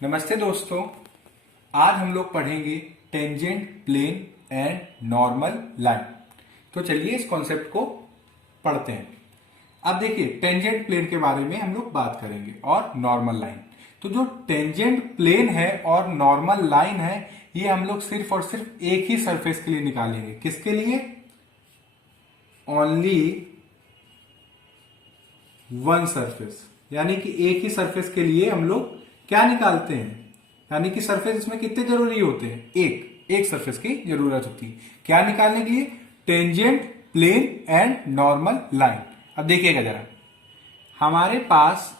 नमस्ते दोस्तों। आज हम लोग पढ़ेंगे tangent plane and normal line. तो चलिए इस कॉन्सेप्ट को पढ़ते हैं। अब देखिए, टेंजेंट प्लेन के बारे में हम लोग बात करेंगे और नॉर्मल लाइन। तो जो टेंजेंट प्लेन है और नॉर्मल लाइन है, ये हम लोग सिर्फ और सिर्फ एक ही सरफेस के लिए निकालेंगे। किसके लिए? ओनली वन सरफेस, यानी कि एक ही सरफेस के लिए हम लोग क्या निकालते हैं, यानी कि सरफेस इसमें कितने जरूरी होते हैं? एक सरफेस की जरूरत होती है। क्या निकालने के लिए? Tangent plane and normal line. अब देखिएगा जरा, हमारे पास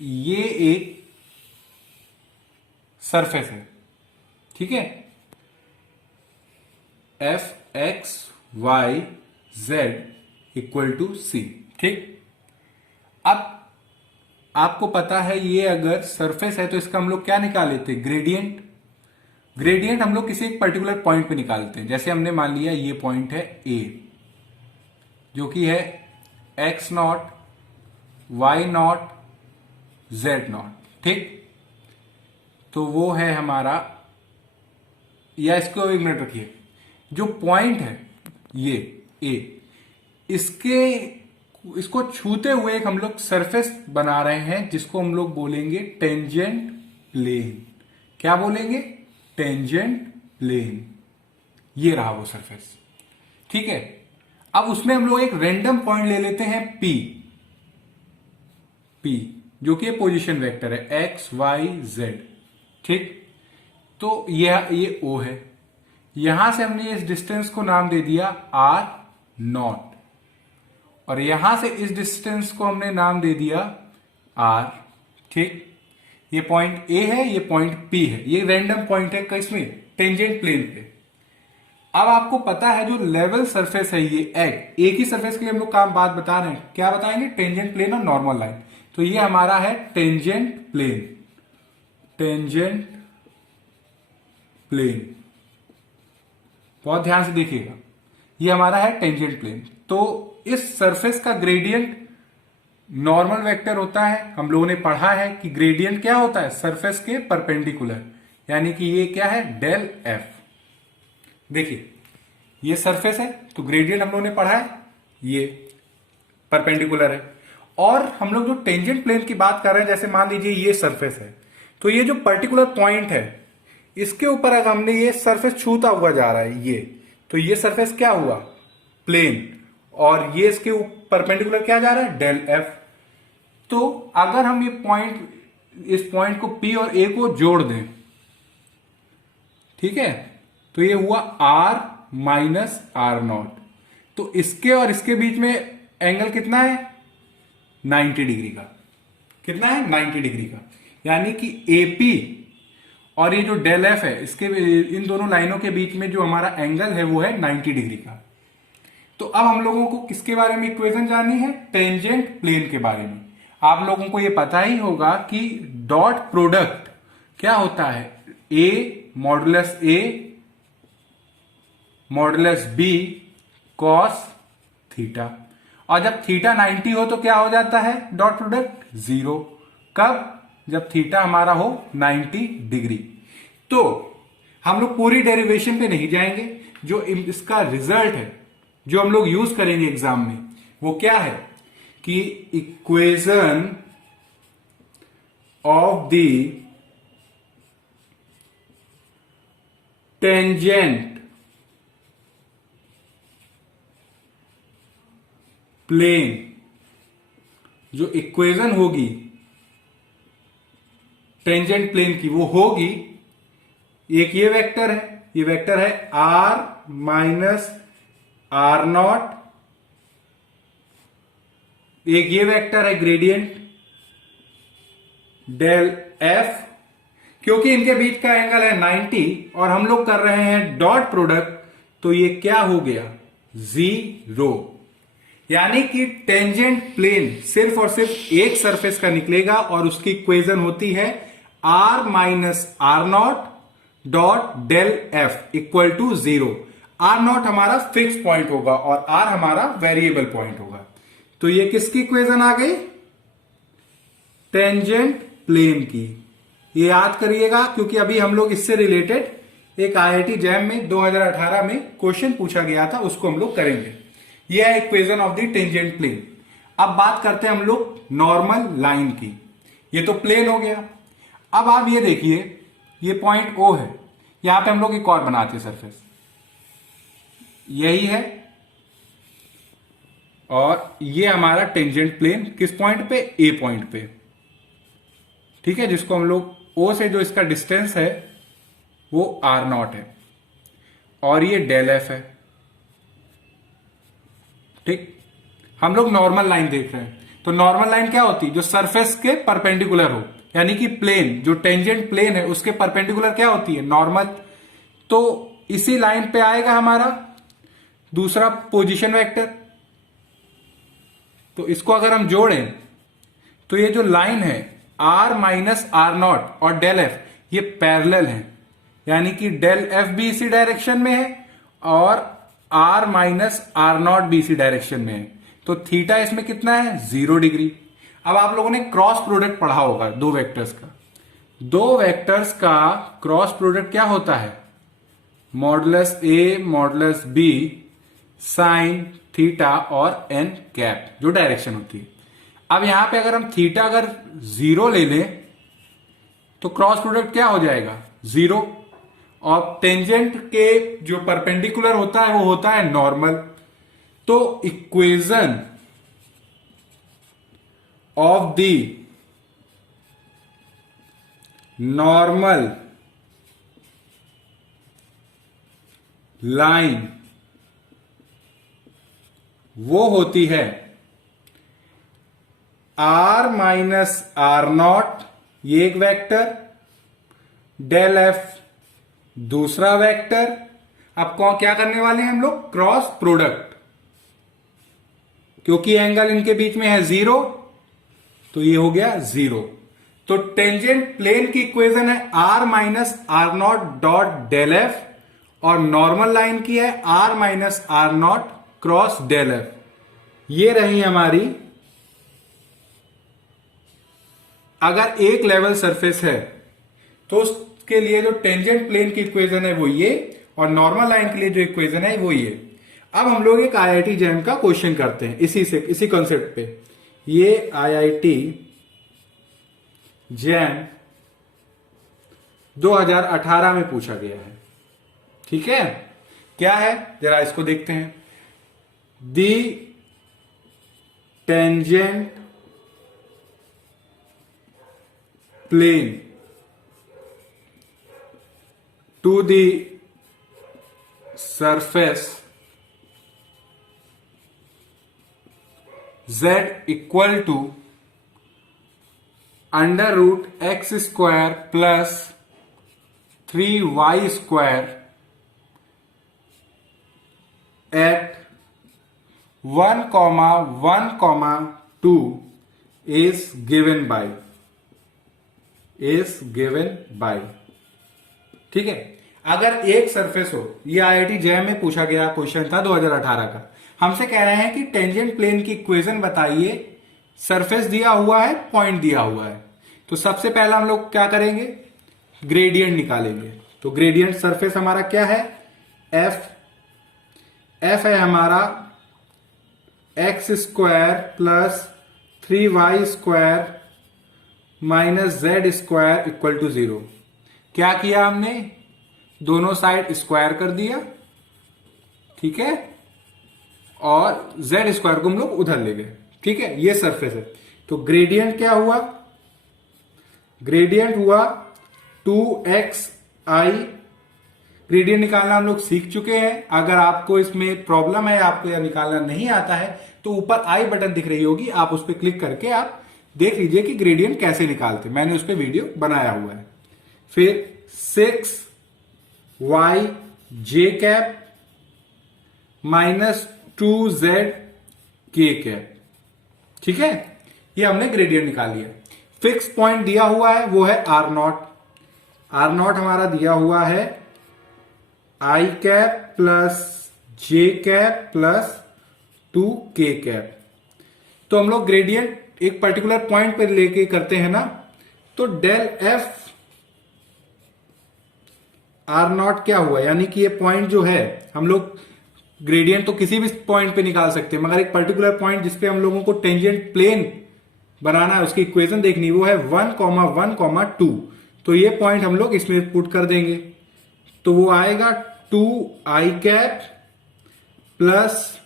ये एक सरफेस है, ठीक है, F X Y Z equal to C, ठीक। अब आपको पता है ये अगर सरफेस है तो इसका हम लोग क्या निकाल लेते हैं? ग्रेडियंट। ग्रेडियंट हम लोग किसी एक पर्टिकुलर पॉइंट पे निकालते हैं। जैसे हमने मान लिया ये पॉइंट है ए, जो कि है x not y nought z nought, ठीक। तो वो है हमारा, या इसको एक मिनट रखिए, जो पॉइंट है ये ए, इसको छूते हुए एक हम लोग सरफेस बना रहे हैं जिसको हम लोग बोलेंगे टेंजेंट प्लेन। क्या बोलेंगे? Tangent plane. ये रहा वो सरफेस, ठीक है। अब उसमें हम लोग एक रैंडम पॉइंट ले लेते हैं पी, जो कि पोजीशन वेक्टर है एक्स वाई जेड, ठीक। तो ये ओ है, यहां से हमने इस डिस्टेंस को नाम दे दिया आर नॉट, और यहां से इस डिस्टेंस को हमने नाम दे दिया आर, ठीक। ये पॉइंट ए है, ये पॉइंट पी है, ये रैंडम पॉइंट है किसमें? टेंजेंट प्लेन पे। अब आपको पता है जो लेवल सरफेस है ये एक ही सरफेस के लिए हम लोग काम बात बता रहे हैं। क्या बताएंगे? टेंजेंट प्लेन और नॉर्मल लाइन। तो ये हमारा है टेंजेंट प्लेन। टेंजेंट प्लेन, बहुत ध्यान से देखिएगा, ये हमारा है टेंजेंट प्लेन। तो इस सरफेस का ग्रेडियंट नॉर्मल वेक्टर होता है। हम लोगों ने पढ़ा है कि ग्रेडियंट क्या होता है? सरफेस के परपेंडिकुलर, यानी कि ये क्या है? Del f. देखिए, ये सरफेस है तो ग्रेडियंट हम लोगों ने पढ़ा है, ये परपेंडिकुलर है। और हम लोग जो टेंजेंट प्लेन की बात कर रहे हैं, जैसे मान लीजिए ये सरफेस है, तो ये जो पर्टिकुलर पॉइंट है इसके ऊपर अगर हमने ये सरफेस छूता हुआ जा रहा है ये, तो ये सरफेस क्या हुआ? प्लेन। और ये इसके परपेंडिकुलर क्या जा रहा है? Del f. तो अगर हम ये पॉइंट, इस पॉइंट को पी और ए को जोड़ दें, ठीक है, तो ये हुआ आर माइनस आर नॉट। तो इसके और इसके बीच में एंगल कितना है? 90 डिग्री का। कितना है? 90 डिग्री का। यानी कि एपी और ये जो डेल एफ है, इसके इन दोनों लाइनों के बीच में जो हमारा एंगल है वो है 90 डिग्री का। तो अब हम लोगों को किसके बारे में इक्वेशन जाननी है? टेंजेंट प्लेन के बारे में। आप लोगों को यह पता ही होगा कि डॉट प्रोडक्ट क्या होता है? ए मॉडुलस बी कॉस थीटा। और जब थीटा 90 हो तो क्या हो जाता है? Dot product 0। कब? जब थीटा हमारा हो 90 डिग्री। तो हम लोग पूरी डेरिवेशन पे नहीं जाएंगे, जो इसका रिजल्ट है जो हम लोग यूज करेंगे एग्जाम में, वो क्या है कि equation of the tangent plane, जो इक्वेशन होगी टेंजेंट प्लेन की, वो होगी, एक ये वेक्टर है आर माइनस आर नॉट, एक ये वेक्टर है ग्रेडियंट डेल एफ। क्योंकि इनके बीच का एंगल है 90 और हम लोग कर रहे हैं डॉट प्रोडक्ट, तो ये क्या हो गया? 0। यानी कि टेंजेंट प्लेन सिर्फ और सिर्फ एक सरफेस का निकलेगा और उसकी इक्वेशन होती है r minus r nought dot del f equal to 0। R nought हमारा फिक्स पॉइंट होगा और आर हमारा वेरिएबल पॉइंट होगा। तो ये किसकी इक्वेशन आ गई? टेंजेंट प्लेन की। ये याद करिएगा क्योंकि अभी हम लोग इससे रिलेटेड एक आईआईटी जैम में 2018 में क्वेश्चन पूछा गया था, उसको हम लोग करेंगे। ये है equation of the tangent plane. अब बात करते हैं हम लोग नॉर्मल लाइन की। ये तो प्लेन हो गया। अब आप ये देखिए, ये पॉइंट O है, यहां पे हम लोग एक और बनाते हैं सरफेस, यही है, और ये हमारा टेंजेंट प्लेन किस पॉइंट पे, A पॉइंट पे, ठीक है, जिसको हम लोग O से जो इसका डिस्टेंस है वो R0 है, और ये डेल F है। ठीक, हम लोग नॉर्मल लाइन देख रहे हैं। तो नॉर्मल लाइन क्या होती है, जो सरफेस के परपेंडिकुलर हो, यानी कि प्लेन, जो टेंजेंट प्लेन है उसके परपेंडिकुलर क्या होती है, नॉर्मल। तो इसी लाइन पे आएगा हमारा दूसरा पोजीशन वेक्टर। तो इसको अगर हम जोड़ें तो ये जो लाइन है R माइनस R0 और डेल F, ये पैरेलल है, यानी कि डेल F भी इसी डायरेक्शन में है और R माइनस R0 भी इसी डायरेक्शन में है। तो थीटा इसमें कितना है, 0 डिग्री। अब आप लोगों ने क्रॉस प्रोडक्ट पढ़ा होगा दो वेक्टर्स का। दो वेक्टर्स का क्रॉस प्रोडक्ट क्या होता है, modulus A modulus B sine theta और n कैप, जो डायरेक्शन होती है। अब यहां पे अगर हम थीटा अगर 0 ले लें तो क्रॉस प्रोडक्ट क्या हो जाएगा, 0। और टेंजेंट के जो परपेंडिकुलर होता है वो होता है नॉर्मल। तो equation of the normal line वो होती है R माइनस R0, ये एक वेक्टर, डेल F दूसरा वेक्टर। अब कौन क्या करने वाले हैं हम लोग, क्रॉस प्रोडक्ट, क्योंकि एंगल इनके बीच में है 0, तो ये हो गया 0। तो टेंजेंट प्लेन की इक्वेशन है R minus R0 dot del F, और नॉर्मल लाइन की है R minus R0 cross del F। ये रही हमारी, अगर एक लेवल सरफेस है तो उसके लिए जो टेंजेंट प्लेन की इक्वेशन है वो ये, और नॉर्मल लाइन के लिए जो इक्वेशन है वो ये। अब हम लोग एक आईआईटी जैम का क्वेश्चन करते हैं इसी कॉन्सेप्ट पे। ये आईआईटी जैम 2018 में पूछा गया है, ठीक है। क्या है जरा इसको देखते हैं। The tangent plane to the surface z equal to under root X square plus 3y square at 1,1,2 is given by, ठीक है। अगर एक सरफेस हो, ये आईआईटी जैम में पूछा गया क्वेश्चन था 2018 का। हमसे कह रहे हैं कि टेंजेंट प्लेन की इक्वेशन बताइए, सरफेस दिया हुआ है, पॉइंट दिया हुआ है। तो सबसे पहला हम लोग क्या करेंगे, ग्रेडियंट निकालेंगे। तो ग्रेडियंट सरफेस हमारा क्या है, एफ है हमारा x square plus 3y square minus z square equal to 0। क्या किया हमने, दोनों साइड स्क्वायर कर दिया, ठीक है, और जेड स्क्वायर को हम लोग उधर ले गए, ठीक है। ये सरफेस है। तो ग्रेडियंट क्या हुआ, ग्रेडियंट हुआ 2xi। ग्रेडियंट निकालना हम लोग सीख चुके हैं। अगर आपको इसमें प्रॉब्लम है, आपको यह निकालना नहीं आता है, तो ऊपर आई बटन दिख रही होगी, आप उस पर क्लिक करके आप देख लीजिए कि ग्रेडियंट कैसे निकालते, मैंने उस पर वीडियो बनाया हुआ है। फिर 6y j cap minus 2z k cap, ठीक है। ये हमने ग्रेडियंट निकाल लिया। फिक्स पॉइंट दिया हुआ है वो है R0। R0 हमारा दिया हुआ है i cap plus j cap plus 2k cap. तो हम लोग ग्रेडियंट एक पर्टिकुलर पॉइंट पर लेके करते हैं ना, तो डेल f आर नॉट क्या हुआ, यानी कि ये पॉइंट जो है, हम लोग ग्रेडियंट तो किसी भी पॉइंट पे निकाल सकते हैं, मगर एक पर्टिकुलर पॉइंट जिसपे हम लोगों को टेंजेंट प्लेन बनाना है, उसकी इक्वेशन देखनी, वो है 1,1,2। तो ये पॉइंट हम लोग इसमें पुट कर देंगे, तो वो आएगा 2i cap plus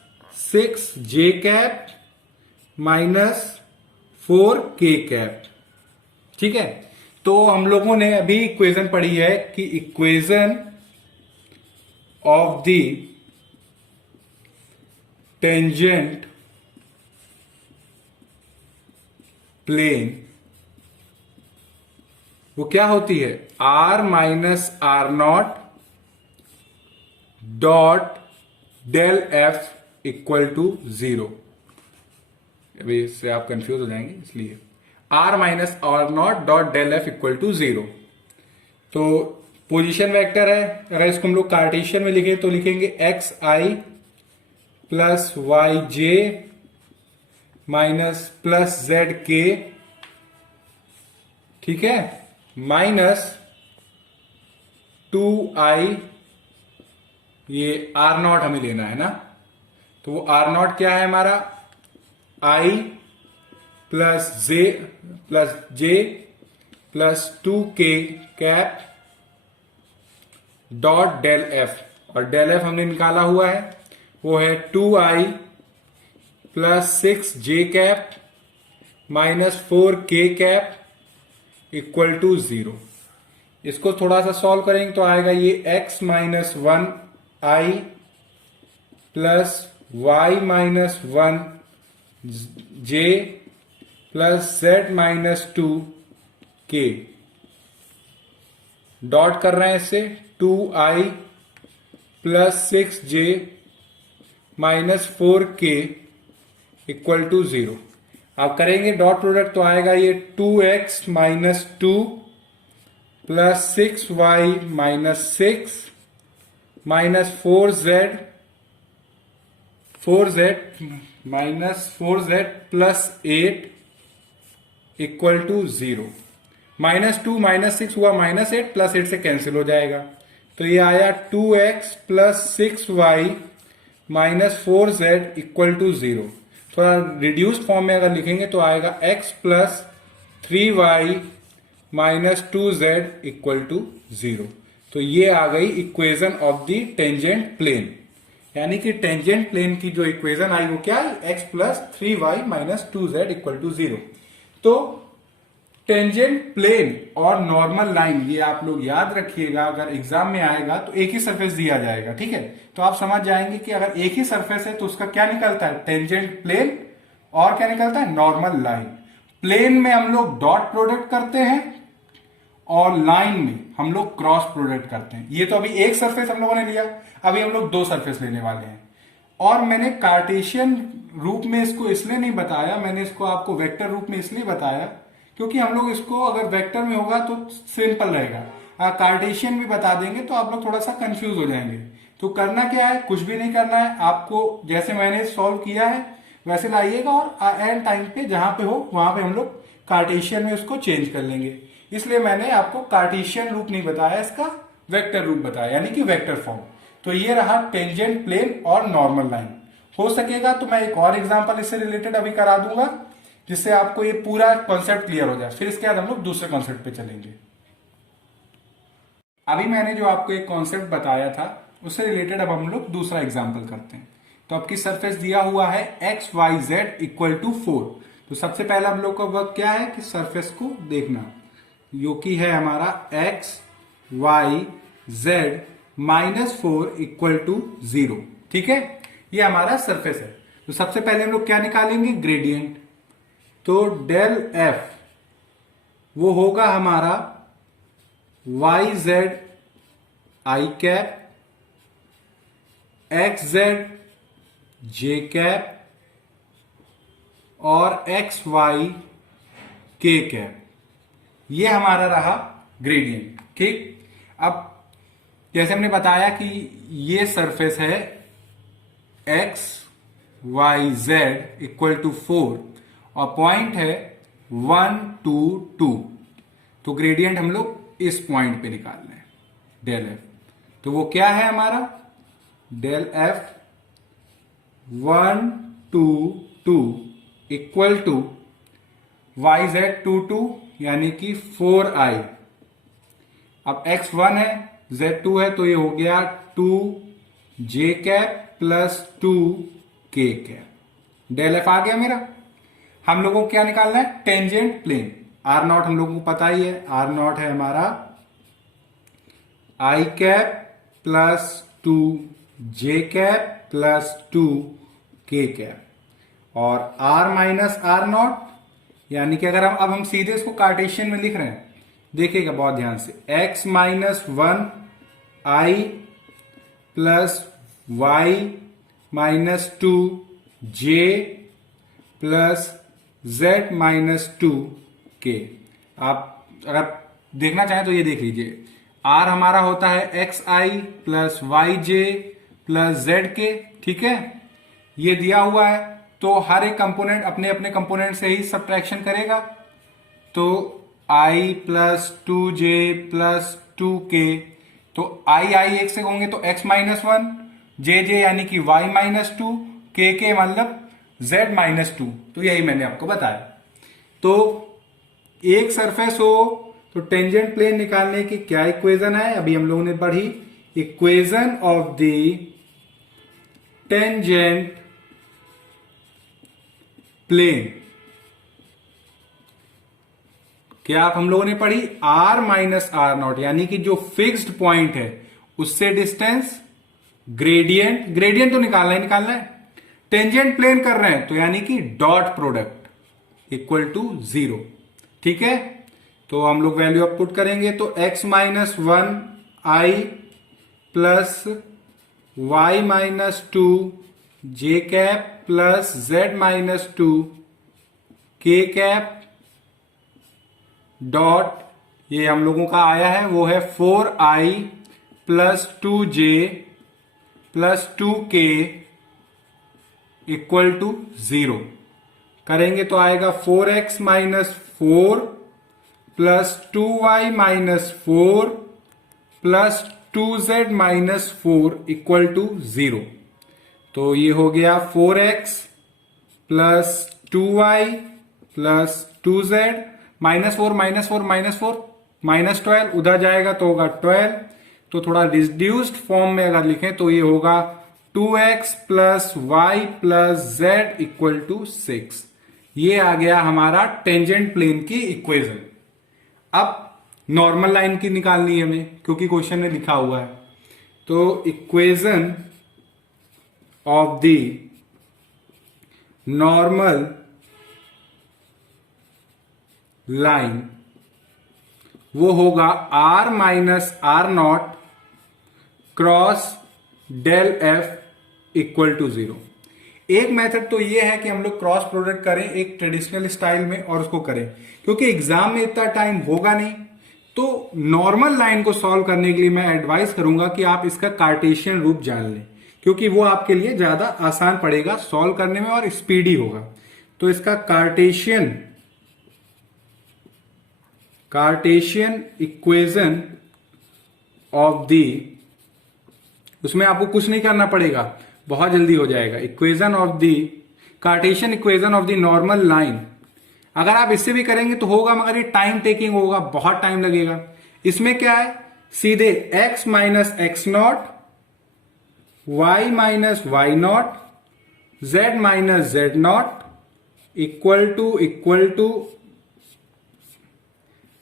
6j cap minus 4k cap. ठीक है, तो हम लोगों ने अभी इक्वेशन पढ़ी है कि equation of the tangent plane वो क्या होती है, r minus r nought dot del f equal to 0। अभी इससे आप कंफ्यूज हो जाएंगे, इसलिए r minus r nought dot del f equal to 0। तो पोजीशन वेक्टर है, अगर इसको हम लोग कार्टेशियन में लिखें तो लिखेंगे x I plus Y J minus plus Z के, ठीक है, माइनस 2i, ये आर नॉट हमें लेना है ना, तो वो आर नॉट क्या है हमारा, i plus j plus 2k cap dot del f, और डेल एफ हमने निकाला हुआ है, वो है 2i plus 6j cap minus 4k cap equal to 0। इसको थोड़ा सा सॉल्व करेंगे तो आएगा ये x minus 1i plus y minus 1j plus z minus 2k, dot कर रहे हैं इससे 2i plus 6j minus 4k equal to 0। आप करेंगे डॉट प्रोडक्ट तो आएगा ये 2x minus 2 plus 6y minus 6 minus 4z minus 4z plus 8 equal to 0। Minus 2 minus 6 हुआ माइनस 8, प्लस 8 से कैंसिल हो जाएगा, तो ये आया 2x plus 6y minus 4z equal to 0। थोड़ा रिड्यूस्ड फॉर्म में अगर लिखेंगे तो आएगा x plus 3y minus 2z equal to 0। तो ये आ गई equation of the tangent plane, यानी कि टेंजेंट प्लेन की जो इक्वेशन आई वो क्या है, x plus 3y minus 2z equal to 0। तो टेंजेंट प्लेन और नॉर्मल लाइन, ये आप लोग याद रखिएगा, अगर एग्जाम में आएगा तो एक ही सरफेस दिया जाएगा, ठीक है, तो आप समझ जाएंगे कि अगर एक ही सरफेस है तो उसका क्या निकलता है, टेंजेंट प्लेन, और क्या निकलता है, नॉर्मल लाइन। प्लेन में हम लोग डॉट प्रोडक्ट करते हैं और लाइन में हम लोग क्रॉस प्रोडक्ट करते हैं। ये तो अभी एक सरफेस हम लोगों ने लिया, अभी हम लोग दो सरफेस लेने वाले हैं। और मैंने कार्टेशियन रूप में इसको इसलिए नहीं बताया, मैंने इसको आपको वेक्टर रूप में इसलिए बताया क्योंकि हम लोग इसको अगर वेक्टर में होगा तो सिंपल रहेगा, अगर कार्टेशियन भी बता देंगे तो आप लोग थोड़ा सा कंफ्यूज हो जाएंगे। तो करना क्या है, कुछ भी नहीं करना है आपको, जैसे मैंने सॉल्व किया है वैसे लाइएगा और एंड टाइम पे जहां पे हो वहां पे हम लोग कार्टेशियन में उसको चेंज कर लेंगे। इसलिए मैंने आपको कार्टेशियन रूप नहीं बताया, इसका वेक्टर रूप बताया, यानी कि वेक्टर फॉर्म। तो ये रहा टेंजेंट प्लेन और नॉर्मल लाइन। हो सकेगा तो मैं एक और एग्जांपल इससे रिलेटेड अभी करा दूंगा, जिससे आपको ये पूरा कॉन्सेप्ट क्लियर हो जाए, फिर इसके बाद हम लोग दूसरे कॉन्सेप्ट पे चलेंगे। अभी मैंने जो आपको एक कॉन्सेप्ट बताया था उससे रिलेटेड अब हम लोग दूसरा एग्जांपल करते हैं। तो आपकी सरफेस दिया हुआ है x Y Z equal to 4। तो सबसे पहले हम लोग का वर्क क्या है कि सरफेस को देखना, जो कि है हमारा x Y z minus 4 equal to 0, ठीक है, ये हमारा सरफेस है। तो सबसे पहले हम लोग क्या निकालेंगे, ग्रेडियंट। तो डेल एफ वो होगा हमारा y z i cap x z j cap और एक्स वाई के कैप, ये हमारा रहा ग्रेडियंट, ठीक। अब जैसे हमने बताया कि ये सरफेस है x Y Z equal to 4 और पॉइंट है 1 2 2, तो ग्रेडियंट हम लोग इस पॉइंट पे निकाल रहे हैं, डेल एफ। तो वो क्या है हमारा del f 1 2 2 equal to y z 2 2 यानी कि 4i। अब x 1 है z 2 है तो ये हो गया 2 j cap plus 2 k cap. Del F आ गया मेरा। हम लोगों को क्या निकालना है टेंजेंट प्लेन। आर नॉट हम लोगों को पता ही है, आर नॉट है हमारा आई कैप प्लस 2 जे कैप प्लस 2 के कैप और आर माइनस आर नॉट यानी कि अगर हम सीधे इसको कार्टेशियन में लिख रहे हैं, देखिएगा बहुत ध्यान से, x माइनस 1 आई प्लस वाई माइनस 2 जे प्लस z माइनस 2 के। आप अगर देखना चाहें तो ये देख लीजिए, r हमारा होता है x I plus Y J plus Z के, ठीक है। ये दिया हुआ है तो हर एक कंपोनेंट अपने अपने कंपोनेंट से ही सब्ट्रैक्शन करेगा। तो i plus 2j plus 2k, तो आई एक से होंगे तो x माइनस 1, जे यानी कि y माइनस 2, के मतलब z माइनस 2। तो यही मैंने आपको बताया। तो एक सरफेस हो तो टेंजेंट प्लेन निकालने की क्या इक्वेशन है, अभी हम लोगों ने पढ़ी, equation of the tangent plane. क्या आप हम लोगों ने पढ़ी r माइनस आर नॉट यानी कि जो फिक्स्ड पॉइंट है उससे डिस्टेंस, ग्रेडियंट तो निकालना है। टेंजेंट प्लेन कर रहे हैं तो यानी कि डॉट प्रोडक्ट इक्वल टू 0, ठीक है। तो हम लोग वैल्यू अप पुट करेंगे तो x माइनस 1 आई प्लस वाई माइनस 2 जे कैप प्लस z माइनस 2 के कैप डॉट, ये हम लोगों का आया है वो है 4i plus 2j plus 2k equal to 0। करेंगे तो आएगा 4x minus 4 plus 2y minus 4 plus 2z minus 4 equal to 0। तो ये हो गया 4x plus 2y plus 2z minus 4 minus 4 minus 4 minus 12, उधर जाएगा तो होगा 12। तो थोड़ा रिड्यूस्ड फॉर्म में अगर लिखें तो ये होगा 2x plus y plus z equal to 6। ये आ गया हमारा टेंजेंट प्लेन की इक्वेशन। अब नॉर्मल लाइन की निकालनी है हमें क्योंकि क्वेश्चन में लिखा हुआ है। तो equation of the normal line वो होगा r minus r nought cross del f equal to 0। एक मेथड तो ये है कि हम लोग क्रॉस प्रोडक्ट करें एक ट्रेडिशनल स्टाइल में और उसको करें, क्योंकि एग्जाम में इतना टाइम होगा नहीं। तो नॉर्मल लाइन को सॉल्व करने के लिए मैं एडवाइस करूंगा कि आप इसका कार्टेशियन रूप जान लें, क्योंकि वो आपके लिए ज्यादा आसान पड़ेगा सॉल्व करने में और स्पीडी होगा। तो इसका कार्टेशियन इक्वेशन ऑफ द, उसमें आपको कुछ नहीं करना पड़ेगा, बहुत जल्दी हो जाएगा। Equation of the Cartesian equation of the normal line, अगर आप इससे भी करेंगे तो होगा, मगर ये टाइम टेकिंग होगा, बहुत टाइम लगेगा। इसमें क्या है, सीधे x minus X not, Y minus Y naught, z minus Z naught equal to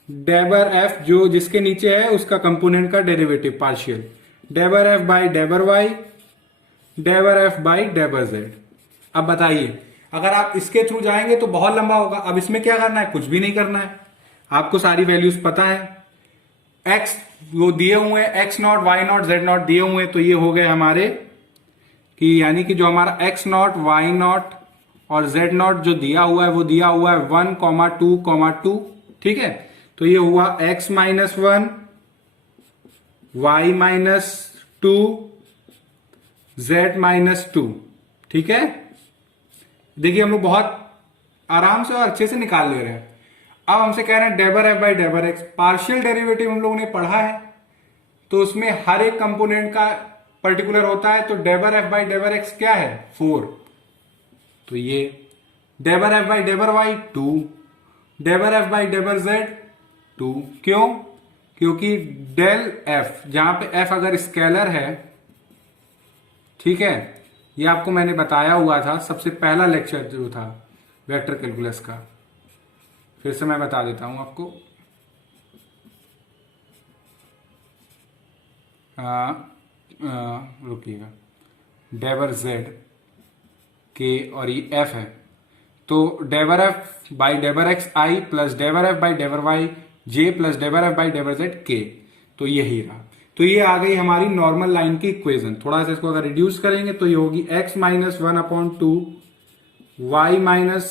डेबर एफ, जो जिसके नीचे है उसका कंपोनेंट का डेरिवेटिव पार्शियल, डेबर एफ बाई डेबर वाई, डेबर एफ बाई डेबर जेड। अब बताइए, अगर आप इसके थ्रू जाएंगे तो बहुत लंबा होगा। अब इसमें क्या करना है, कुछ भी नहीं करना है, आपको सारी वैल्यूज पता है। एक्स वो दिए हुए हैं, x not y nought z nought दिए हुए हैं, तो ये हो गए हमारे कि यानी कि जो हमारा एक्स नॉट वाई नॉट और जेड नॉट जो दिया हुआ है वो दिया हुआ है 1,2,2, ठीक है। तो ये हुआ x minus 1, y minus 2, z minus 2, ठीक है। देखिए हम लोग बहुत आराम से और अच्छे से निकाल ले रहे हैं। अब हमसे कह रहे हैं डेबर एफ बाई डेबर एक्स, पार्शियल डेरिवेटिव हम लोगों ने पढ़ा है, तो उसमें हर एक कंपोनेंट का पर्टिकुलर होता है, तो डेबर एफ बाई डेबर एक्स क्या है 4, तो ये डेबर एफ बाई डेबर वाई 2, डेबर एफ बाई डेबर जेड 2। क्यों? क्योंकि डेल एफ, जहां पे एफ अगर स्केलर है, ठीक है, ये आपको मैंने बताया हुआ था सबसे पहला लेक्चर जो था वेक्टर कैलकुलस का, फिर से मैं बता देता हूं आपको। रुकिएगा, डेबर जेड के और ये एफ है, तो डेबर एफ बाई डेबर एक्स आई प्लस डेबर एफ बाई डेबर वाई जे प्लस डेबर एफ बाई डेबर जेड के, तो यही रहा। तो ये आ गई हमारी नॉर्मल लाइन की इक्वेशन। थोड़ा सा इसको अगर रिड्यूस करेंगे तो ये होगी x minus 1/2 y minus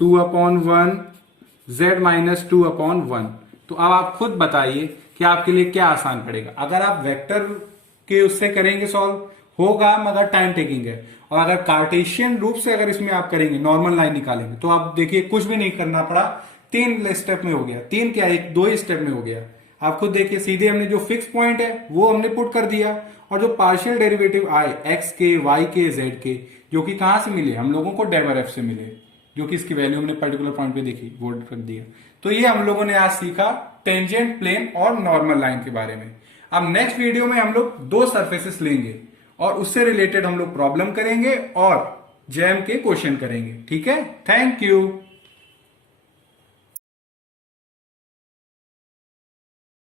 2/1 z minus 2/1। तो अब आप खुद बताइए कि आपके लिए क्या आसान पड़ेगा। अगर आप वेक्टर के उससे करेंगे सॉल्व होगा, मगर टाइम टेकिंग है, और अगर कार्टेशियन रूप से अगर इसमें आप करेंगे, नॉर्मल लाइन निकालेंगे, तो आप देखिए कुछ भी नहीं करना पड़ा, 3 स्टेप में हो गया। 3 क्या, 1-2 ही स्टेप में हो गया। आप खुद देखिए, सीधे हमने जो फिक्स पॉइंट है वो हमने पुट कर दिया, और जो पार्शियल डेरिवेटिव आए एक्स के, वाई के, जेड के, जो कि कहां से मिले हम लोगों को, डेबर एफ से मिले, जो कि इसकी वैल्यू हमने पर्टिकुलर पॉइंट पे देखी, वो कर दिया। तो ये हम लोगों ने आज सीखा टेंजेंट प्लेन और नॉर्मल लाइन के बारे में। अब नेक्स्ट वीडियो में हम लोग 2 सरफेसेस लेंगे और उससे रिलेटेड हम लोग प्रॉब्लम करेंगे और जैम के क्वेश्चन करेंगे। ठीक है, थैंक यू।